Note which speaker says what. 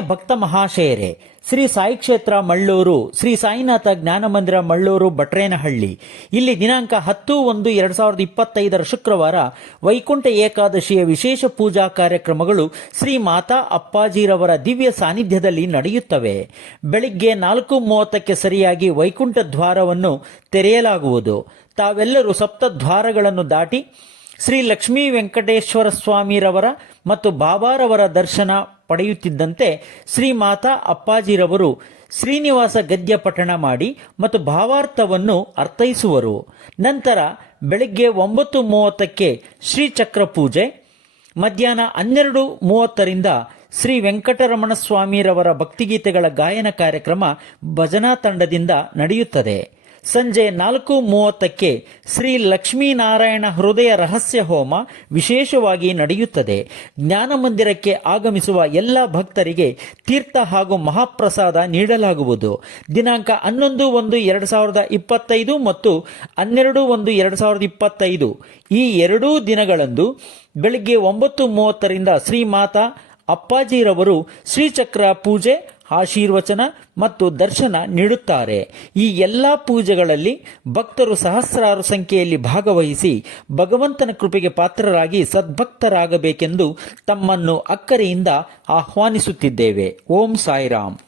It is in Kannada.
Speaker 1: ಭಕ್ತ ಮಹಾಶಯರೇ, ಶ್ರೀ ಸಾಯಿ ಕ್ಷೇತ್ರ ಮಳ್ಳೂರು, ಶ್ರೀ ಸಾಯಿನಾಥ ಜ್ಞಾನ ಮಂದಿರ ಮಳ್ಳೂರು ಬಟ್ರೇನಹಳ್ಳಿ ಇಲ್ಲಿ ದಿನಾಂಕ ಹತ್ತು ಒಂದು ಎರಡ್ ಸಾವಿರದ ಇಪ್ಪತ್ತೈದರ ಶುಕ್ರವಾರ ವೈಕುಂಠ ಏಕಾದಶಿಯ ವಿಶೇಷ ಪೂಜಾ ಕಾರ್ಯಕ್ರಮಗಳು ಶ್ರೀ ಮಾತಾ ಅಪ್ಪಾಜಿರವರ ದಿವ್ಯ ಸಾನ್ನಿಧ್ಯದಲ್ಲಿ ನಡೆಯುತ್ತವೆ. ಬೆಳಿಗ್ಗೆ ನಾಲ್ಕು ಮೂವತ್ತಕ್ಕೆ ಸರಿಯಾಗಿ ವೈಕುಂಠ ದ್ವಾರವನ್ನು ತೆರೆಯಲಾಗುವುದು. ತಾವೆಲ್ಲರೂ ಸಪ್ತ ದ್ವಾರಗಳನ್ನು ದಾಟಿ ಶ್ರೀ ಲಕ್ಷ್ಮೀ ವೆಂಕಟೇಶ್ವರ ಸ್ವಾಮಿರವರ ಮತ್ತು ಬಾಬಾರವರ ದರ್ಶನ ಪಡೆಯುತ್ತಿದ್ದಂತೆ ಶ್ರೀ ಮಾತಾ ಅಪ್ಪಾಜಿರವರು ಶ್ರೀನಿವಾಸ ಗದ್ಯ ಪಠಣ ಮಾಡಿ ಮತ್ತು ಭಾವಾರ್ಥವನ್ನು ಅರ್ಥೈಸುವರು. ನಂತರ ಬೆಳಗ್ಗೆ ಒಂಬತ್ತು ಮೂವತ್ತಕ್ಕೆ ಶ್ರೀಚಕ್ರ ಪೂಜೆ, ಮಧ್ಯಾಹ್ನ ಹನ್ನೆರಡು ಮೂವತ್ತರಿಂದ ಶ್ರೀ ವೆಂಕಟರಮಣ ಸ್ವಾಮಿರವರ ಭಕ್ತಿಗೀತೆಗಳ ಗಾಯನ ಕಾರ್ಯಕ್ರಮ ಭಜನಾ ತಂಡದಿಂದ ನಡೆಯುತ್ತದೆ. ಸಂಜೆ ನಾಲ್ಕು ಮೂವತ್ತಕ್ಕೆ ಶ್ರೀ ಲಕ್ಷ್ಮೀನಾರಾಯಣ ಹೃದಯ ರಹಸ್ಯ ಹೋಮ ವಿಶೇಷವಾಗಿ ನಡೆಯುತ್ತದೆ. ಜ್ಞಾನ ಮಂದಿರಕ್ಕೆ ಆಗಮಿಸುವ ಎಲ್ಲ ಭಕ್ತರಿಗೆ ತೀರ್ಥ ಹಾಗೂ ಮಹಾಪ್ರಸಾದ ನೀಡಲಾಗುವುದು. ದಿನಾಂಕ ಹನ್ನೊಂದು ಒಂದು ಎರಡು ಸಾವಿರದ ಇಪ್ಪತ್ತೈದು ಮತ್ತು ಹನ್ನೆರಡು ಒಂದು ಎರಡು ಸಾವಿರದ ಇಪ್ಪತ್ತೈದು. ಈ ಎರಡೂ ದಿನಗಳಂದು ಬೆಳಿಗ್ಗೆ ಒಂಬತ್ತು ಮೂವತ್ತರಿಂದ ಶ್ರೀ ಮಾತಾ ಅಪ್ಪಾಜಿರವರು ಶ್ರೀಚಕ್ರ ಪೂಜೆ ಆಶೀರ್ವಚನ ಮತ್ತು ದರ್ಶನ ನೀಡುತ್ತಾರೆ. ಈ ಎಲ್ಲ ಪೂಜೆಗಳಲ್ಲಿ ಭಕ್ತರು ಸಹಸ್ರಾರು ಸಂಖ್ಯೆಯಲ್ಲಿ ಭಾಗವಹಿಸಿ ಭಗವಂತನ ಕೃಪೆಗೆ ಪಾತ್ರರಾಗಿ ಸದ್ಭಕ್ತರಾಗಬೇಕೆಂದು ತಮ್ಮನ್ನು ಅಕ್ಕರೆಯಿಂದ ಆಹ್ವಾನಿಸುತ್ತಿದ್ದೇವೆ. ಓಂ ಸಾಯಿರಾಮ್.